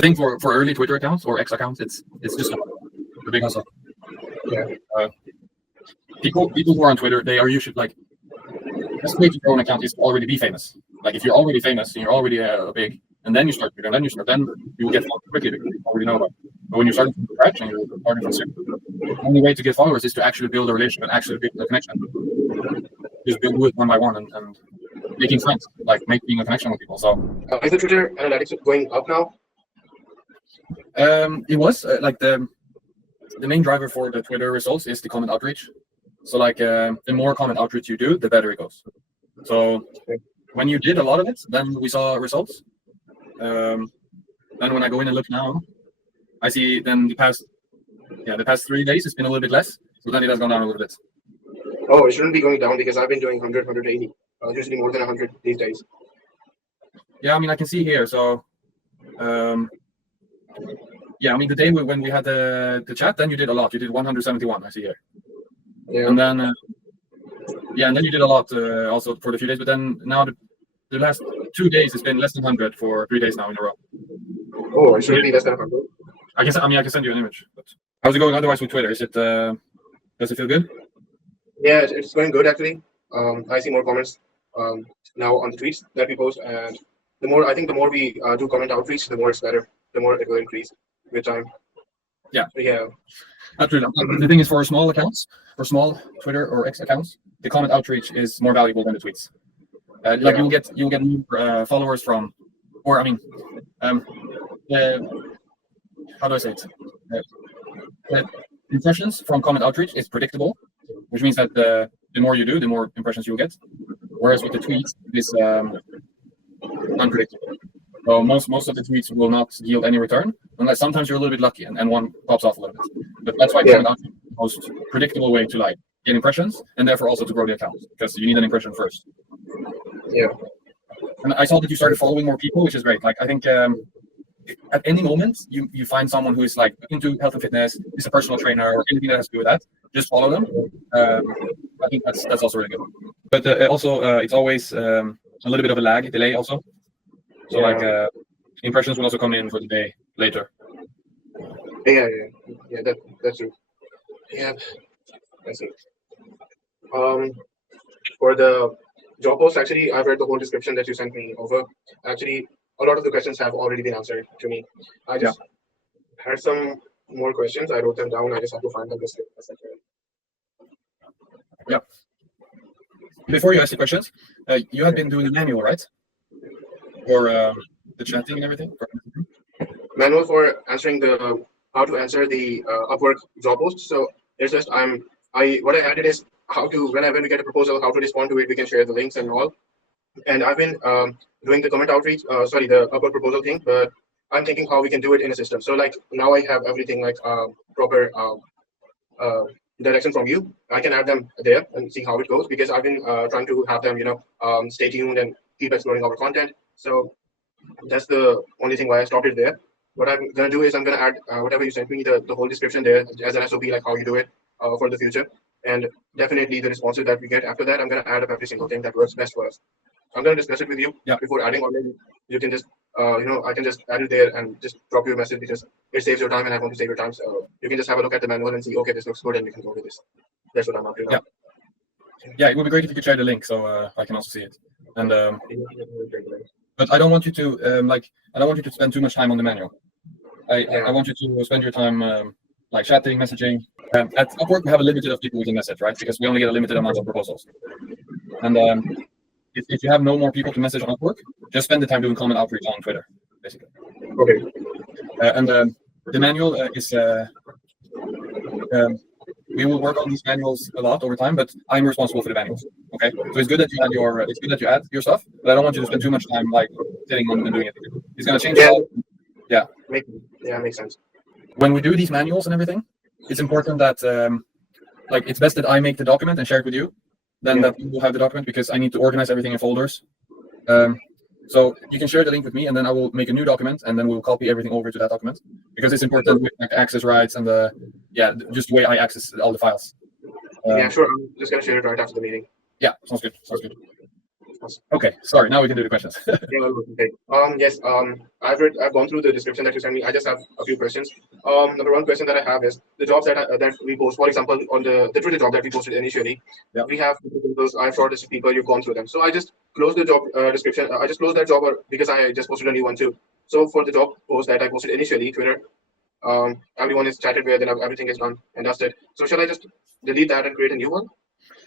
I think for early Twitter accounts or X accounts, it's just a big hustle. Yeah. People who are on Twitter, they are usually like, best way to grow an account is to already be famous. Like if you're already famous and you're already big, and then you start Twitter, and then you will get followers quickly because you already know about it. But when you're starting from scratch and you're starting from zero, the only way to get followers is to actually build a relationship and actually build a connection. Just do it one by one and making friends, like making a connection with people. So is the Twitter analytics going up now? it was like the main driver for the Twitter results is the comment outreach. So like the more comment outreach you do, the better it goes. So when you did a lot of it, then we saw results. Then when I go in and look now, I see then the past 3 days it's been a little bit less. So then it has gone down a little bit. Oh, it shouldn't be going down because I've been doing 100, 180, usually more than 100 these days. Yeah, I mean I can see here. So yeah, I mean the day when we had the chat, then you did a lot. You did 171. I see here. Yeah. And then and then you did a lot also for the few days. But then now the last 2 days it's been less than 100 for 3 days now in a row. Oh, it shouldn't be less than 100. I can send you an image. But how's it going otherwise with Twitter? Is it does it feel good? Yeah, it's going good actually. I see more comments now on the tweets that we post, and the more we do comment outreach, the more it's better. The more it will increase with time. Yeah. So, yeah. Absolutely. The thing is, for small accounts, for small Twitter or X accounts, the comment outreach is more valuable than the tweets. Like you'll get more followers from, or I mean, how do I say it? The impressions from comment outreach is predictable, which means that the more you do, the more impressions you'll get. Whereas with the tweets, it is unpredictable. So most of the tweets will not yield any return, unless sometimes you're a little bit lucky and one pops off a little bit. But that's why comment outreach is the most predictable way to like get impressions and therefore also to grow the account, because you need an impression first. Yeah. And I saw that you started following more people, which is great. Like I think at any moment you find someone who is like into health and fitness, is a personal trainer or anything that has to do with that, just follow them. I think that's also really good. But also it's always a little bit of a delay also. So like impressions will also come in for the day later. Yeah, that's true. Yeah, I see. For the job post, actually, I've read the whole description that you sent me over. Actually, a lot of the questions have already been answered to me. I just had some more questions. I wrote them down. I just have to find them. Yeah. Before you ask the questions, you had been doing a manual, right? For the chatting and everything. Manual for answering how to answer the Upwork job post. So it's just what I added is how to when we get a proposal, how to respond to it. We can share the links and all. And I've been doing the comment outreach, the Upwork proposal thing, but I'm thinking how we can do it in a system. So like now I have everything like proper direction from you. I can add them there and see how it goes, because I've been trying to have them, stay tuned and keep exploring our content. So that's the only thing why I stopped it there. What I'm gonna do is I'm gonna add whatever you sent me, the whole description there as an SOP, like how you do it for the future. And definitely the responses that we get after that, I'm gonna add up every single thing that works best for us. I'm gonna discuss it with you before adding, or maybe you can just I can just add it there and just drop you a message, because it saves your time and I want to save your time. So you can just have a look at the manual and see, okay, this looks good, and we can go with this. That's what I'm up to now. Yeah, it would be great if you could share the link so I can also see it. And but I don't want you to I don't want you to spend too much time on the manual. I want you to spend your time like chatting, messaging. At Upwork, we have a limited of people we can message, right? Because we only get a limited amount of proposals. And if you have no more people to message on Upwork, just spend the time doing comment outreach on Twitter, basically. Okay. And the manual is we will work on these manuals a lot over time, but I'm responsible for the manuals. Okay, so it's good that you add your stuff, but I don't want you to spend too much time like sitting on and doing it. It's gonna change a lot. Yeah. Makes sense. When we do these manuals and everything, it's important that like it's best that I make the document and share it with you, than that you will have the document, because I need to organize everything in folders. So you can share the link with me, and then I will make a new document, and then we'll copy everything over to that document, because it's important with like access rights and just the way I access all the files. Yeah, sure. I'm just gonna share it right after the meeting. Yeah, sounds good. Okay, sorry. Now we can do the questions. Yeah, okay. Yes. I've gone through the description that you sent me. I just have a few questions. Number one question that I have is the jobs that we post. For example, on the Twitter job that we posted initially, Yeah. we have those. I've shortlisted people. You've gone through them. So I just closed the job description. I just closed that job because I just posted a new one too. So for the job post that I posted initially, Twitter, everyone is chatted with and everything is done and dusted. So shall I just delete that and create a new one?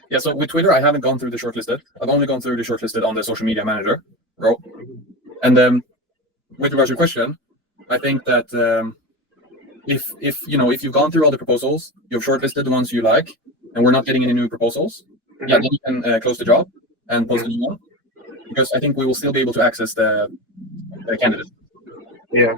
Yeah, so with Twitter, I haven't gone through the shortlisted. I've only gone through the shortlisted on the social media manager row. And with regards to your question, I think that if you've gone through all the proposals, you've shortlisted the ones you like, and we're not getting any new proposals, yeah, then you can close the job and post a new one, because I think we will still be able to access the candidate. Yeah.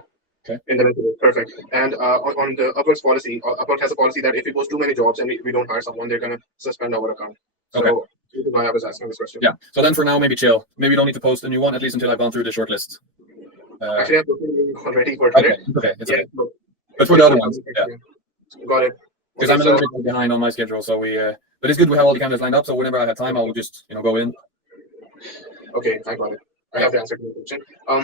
Okay. In the middle, perfect. And on the Upwork's policy, Upwork has a policy that if we post too many jobs and we don't hire someone, they're gonna suspend our account. So Okay. this is why I was asking this question. Yeah. So then for now, maybe chill. Maybe you don't need to post a new one, at least until I've gone through the shortlist. Actually, I've posted already for Okay. Twitter. Okay. It's Yeah. okay. So, But for the other ones, yeah. got it. Because Okay, I'm a so- little bit behind on my schedule, so but it's good we have all the candidates lined up. So whenever I have time, I will just go in. Okay, I got it. I have the answer to the question.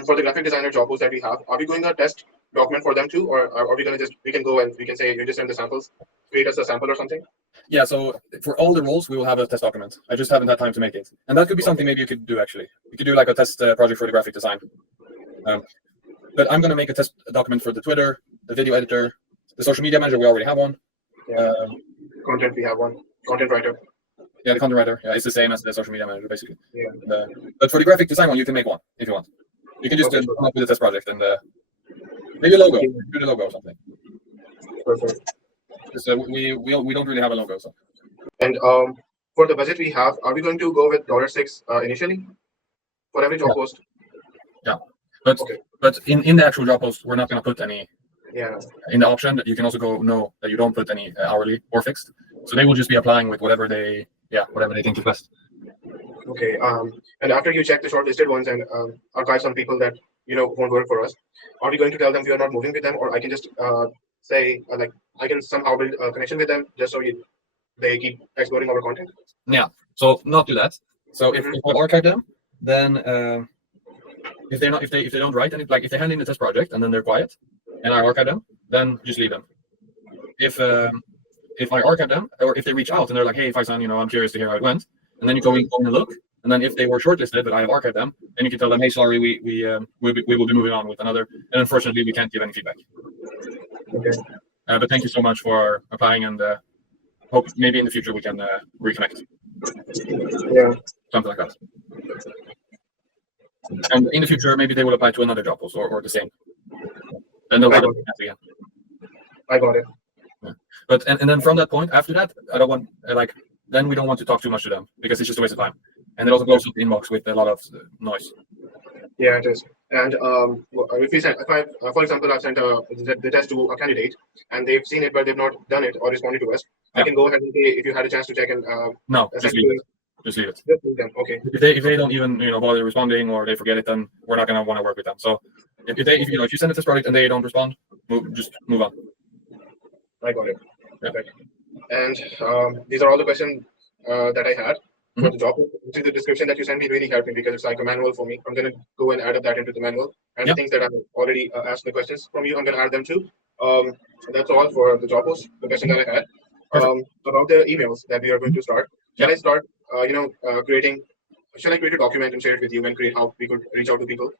For the graphic designer job post that we have, are we going to test document for them too, or are we going to we can go and we can say you just send the samples, create us a sample or something? Yeah. So for all the roles, we will have a test document. I just haven't had time to make it, and that could be something maybe you could do actually. You could do like a test project for the graphic design. But I'm going to make a test document for the Twitter, the video editor, the social media manager. We already have one. Yeah. Content we have one. Content writer. Yeah, the content writer. Yeah, it's the same as the social media manager, basically. Yeah. But for the graphic design one, you can make one if you want. You can just Okay. come up with a test project and maybe a logo. Okay. Do the logo or something. Perfect. Because we don't really have a logo. So And for the budget we have, are we going to go with $6 initially for every job Yeah. post? but Okay. but in the actual job post, we're not going to put any Yeah. in the option. That you can also go no, that you don't put any hourly or fixed. So they will just be applying with whatever they think is best. Okay. And after you check the shortlisted ones and archive some people that won't work for us, are we going to tell them we are not moving with them, or I can just say like I can somehow build a connection with them just so they keep exploring our content? Yeah. So not do that. So if I archive them, then if they don't write any, like if they hand in the test project and then they're quiet, and I archive them, then just leave them. If I archive them, or if they reach out and they're like, hey, Faisan, I'm curious to hear how it went, and then you go in and look, and then if they were shortlisted but I have archived them, then you can tell them, hey, sorry, we will be moving on with another, and unfortunately we can't give any feedback. Okay. But thank you so much for applying, and hope maybe in the future we can reconnect, Yeah. something like that. And in the future, maybe they will apply to another job post or the same. Then they'll have a chance again. I got it. But and then from that point, after that, I don't want then we don't want to talk too much to them because it's just a waste of time. And it also blows up the inbox with a lot of noise. Yeah, it is. And if I, for example, I've sent the test to a candidate and they've seen it but they've not done it or responded to us, I can go ahead and say if you had a chance to check and No, just leave it. Just leave it. just leave them. Okay. If they don't even bother responding or they forget it, then we're not gonna want to work with them. So if you send it this product and they don't respond, just move on. I got it. Yeah. Perfect. And these are all the questions that I had for the job. To the description that you sent me really helped me because it's like a manual for me. I'm gonna go and add up that into the manual, and Yeah. the things that I've already asked the questions from you, I'm gonna add them too. That's all for the job post. The question that I had about the emails that we are going to start. Shall I start? Creating. Shall I create a document and share it with you and create how we could reach out to people?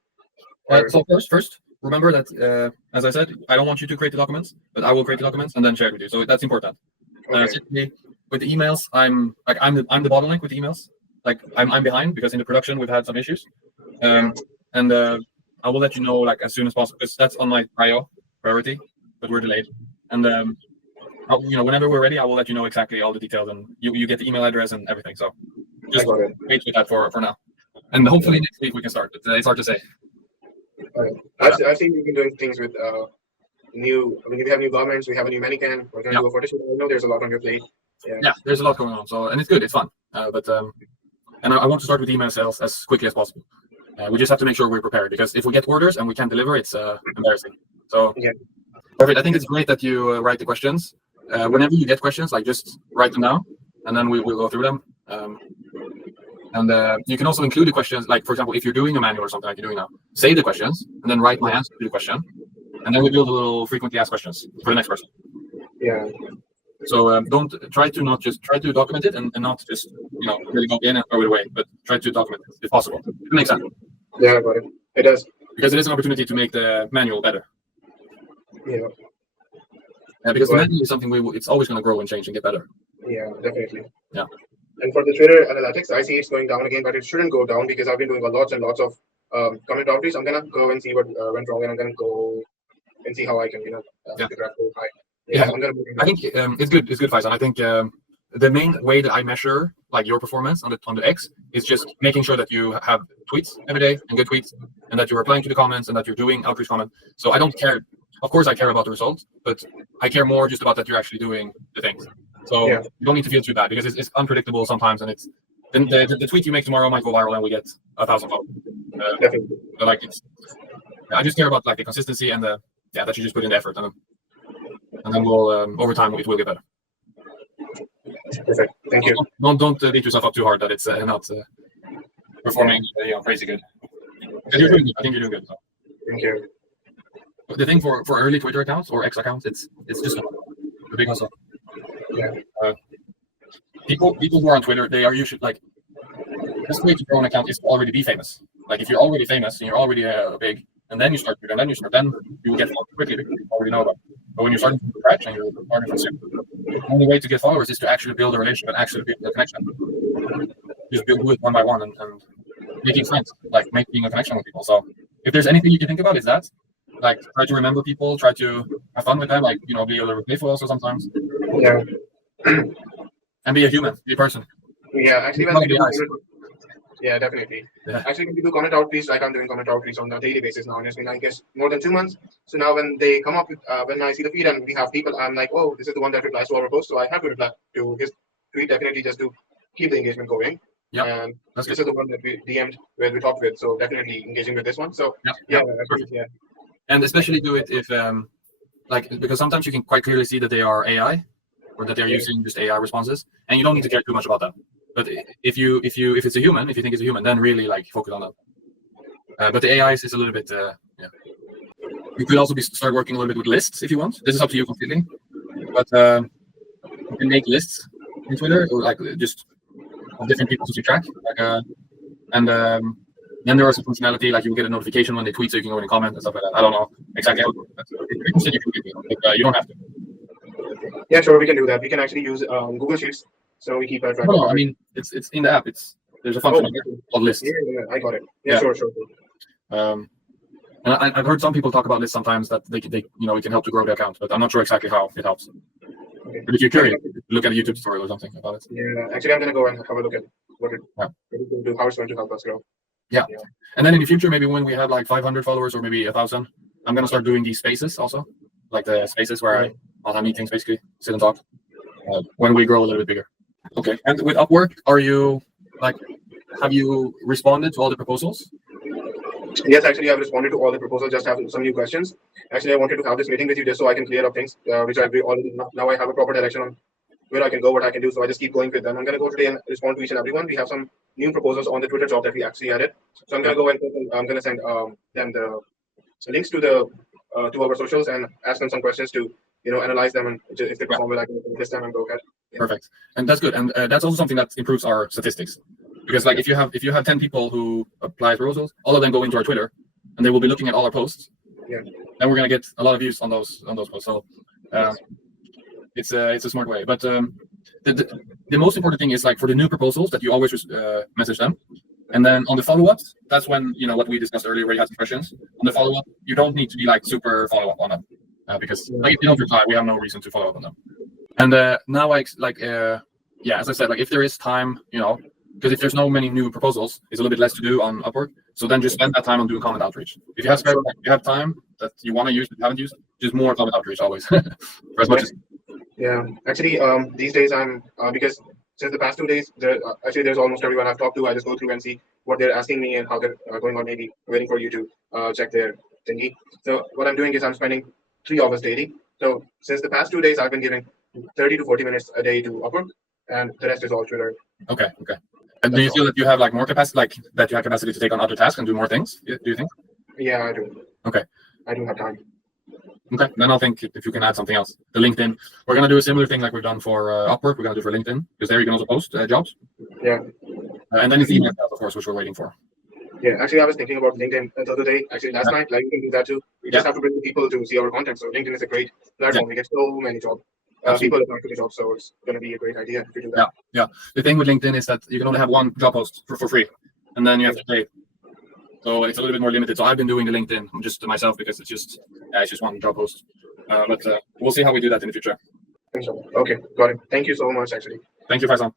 So first, remember that as I said, I don't want you to create the documents, but I will create the documents and then share it with you. So that's important. Okay. Secondly, with the emails, I'm the bottleneck with the emails. Like I'm behind because in the production we've had some issues, and I will let you know like as soon as possible because that's on my priority, but we're delayed. And whenever we're ready, I will let you know exactly all the details and you get the email address and everything. So just I got it. wait with that for now, and hopefully next week we can start. It's hard to say. I've seen you've been doing things with we have new garments, we have a new mannequin, we're going to do a photo shoot. I know there's a lot on your plate. Yeah, there's a lot going on. So and it's good, it's fun. And I want to start with email sales as quickly as possible. We just have to make sure we're prepared because if we get orders and we can't deliver, it's embarrassing. So Yeah. perfect. I think it's great that you write the questions. Whenever you get questions, like just write them down, and then we will go through them. And you can also include the questions, like for example, if you're doing a manual or something like you're doing now, say the questions and then write my answer to the question, and then we build a little frequently asked questions for the next person. Yeah. So don't try to not just try to document it and not just really go in and throw it away, but try to document it if possible. It makes sense. Yeah, I got it. It does. Because it is an opportunity to make the manual better. Yeah. Because the Right. manual is something it's always going to grow and change and get better. Yeah, definitely. Yeah. And for the Twitter analytics, I see it's going down again, but it shouldn't go down because I've been doing lots and lots of comment outreach. I'm gonna go and see what went wrong, and I'm gonna go and see how I can, Yeah. figure out how Yeah. I'm gonna. I think it's good. It's good, Faisal. I think the main way that I measure like your performance on the X is just making sure that you have tweets every day and good tweets, and that you're replying to the comments and that you're doing outreach comment. So I don't care. Of course, I care about the results, but I care more just about that you're actually doing the things. So Yeah. you don't need to feel too bad because it's unpredictable sometimes, and it's then the tweet you make tomorrow might go viral and we get 1,000 followers. Definitely. But like I just care about like the consistency and that you just put in the effort, and then we'll over time it will get better. Perfect. Thank you. Don't beat yourself up too hard that it's not performing crazy good. You're doing good. I think you're doing good. So. Thank you. But the thing for early Twitter accounts or X accounts, it's just a big hustle. Yeah. People who are on Twitter, they are usually like best way to grow an account is to already be famous. Like if you're already famous and you're already big, and then you start Twitter, and then you will get followers quickly because you already know about it. But when you're starting from scratch and you're starting from zero, the only way to get followers is to actually build a relationship and actually build a connection. Just do it one by one and making friends, like making a connection with people. So if there's anything you can think about, it's that. Like try to remember people, try to have fun with them, like be a little playful also sometimes. Yeah. And be a human, be a person. Yeah. Actually, when Not people, be nice. yeah, definitely. Yeah. Actually, when people comment outreach, like I'm doing comment outreach on a daily basis now, and it's been, I guess, more than 2 months. So now when they come up with, when I see the feed and we have people, I'm like, oh, this is the one that replies to our post, so I have to reply to his tweet definitely just to keep the engagement going. Yeah, And that's this good. is the one that we DM'd where we talked with, so definitely engaging with this one. So Yeah, yeah, perfect. yeah, And especially do it if because sometimes you can quite clearly see that they are AI or that they're Yeah. using just AI responses, and you don't need to care too much about that. But if it's a human, if you think it's a human, then really like focus on that. But the AI is a little bit You could also start working a little bit with lists if you want. This is up to you completely. But you can make lists in Twitter or like just of different people to track. And then there is a functionality like you get a notification when they tweet, so you can go in and comment and stuff like that. I don't know exactly how it works. You can say you can do it, but you don't have to. yeah, sure, we can do that. We can actually use Google Sheets, so we keep our track. No, I mean it's in the app. There's a function called lists. Yeah, I got it. Yeah, Yeah. sure. And I've heard some people talk about this sometimes that they it can help to grow the account, but I'm not sure exactly how it helps. Okay. But if you're curious, look at a YouTube tutorial or something about it. Yeah, actually, I'm gonna go and have a look at what it can do, how it's going to help us grow. And then in the future, maybe when we have like 500 followers or maybe 1,000, I'm gonna start doing these spaces also, like the spaces where I'll have meetings, basically sit and talk. When we grow a little bit bigger. Okay. And with Upwork, have you responded to all the proposals? Yes, actually, I've responded to all the proposals. Just have some new questions. Actually, I wanted to have this meeting with you just so I can clear up things, which I've already now I have a proper direction on where I can go, what I can do. So I just keep going with them. I'm gonna go today and respond to each and everyone. We have some new proposals on the Twitter job that we actually added. So I'm gonna go and I'm gonna send them the links to the to our socials and ask them some questions to analyze them, and if they perform well, I can this time and go ahead. Yeah. Perfect. And that's good. And that's also something that improves our statistics. Because like if you have 10 people who apply proposals, all of them go into our Twitter and they will be looking at all our posts. Yeah. Then we're gonna get a lot of views on those posts. So it's a smart way. But the most important thing is like for the new proposals that you always message them. And then on the follow-ups, that's when what we discussed earlier where you had some questions. On the follow-up, you don't need to be like super follow-up on them. Because like if you don't reply, we have no reason to follow up on them. And now as I said, like if there is time, because if there's no many new proposals, it's a little bit less to do on Upwork. So then just spend that time on doing comment outreach. If you have time that you want to use but you haven't used, just more comment outreach always. For as much as Yeah, actually, these days I'm because since the past 2 days, there's almost everyone I've talked to. I just go through and see what they're asking me and how they're going on. Maybe waiting for you to check their thingy. So what I'm doing is I'm spending 3 hours daily. So since the past 2 days, I've been giving 30 to 40 minutes a day to Upwork, and the rest is all Twitter. Okay. And do you That's feel all. that you have like more capacity, like that you have capacity to take on other tasks and do more things? Do you think? Yeah, I do. Okay. I do have time. Okay, then I'll think if you can add something else. The LinkedIn. We're gonna do a similar thing like we've done for Upwork. We're gonna do for LinkedIn because there you can also post jobs. Yeah. And then it's email, of course, which we're waiting for. Yeah, actually, I was thinking about LinkedIn the other day. Actually, last night, like you can do that too. We just Yeah. have to bring the people to see our content. So LinkedIn is a great platform. We get so many jobs. People Absolutely. apply to the job, so it's going to be a great idea if you do that. Yeah. The thing with LinkedIn is that you can only have one job post for free, and then you have to pay. So it's a little bit more limited. So I've been doing the LinkedIn just to myself because it's just one job post. But we'll see how we do that in the future. So, okay, got it. Thank you so much, actually. Thank you, Faisal.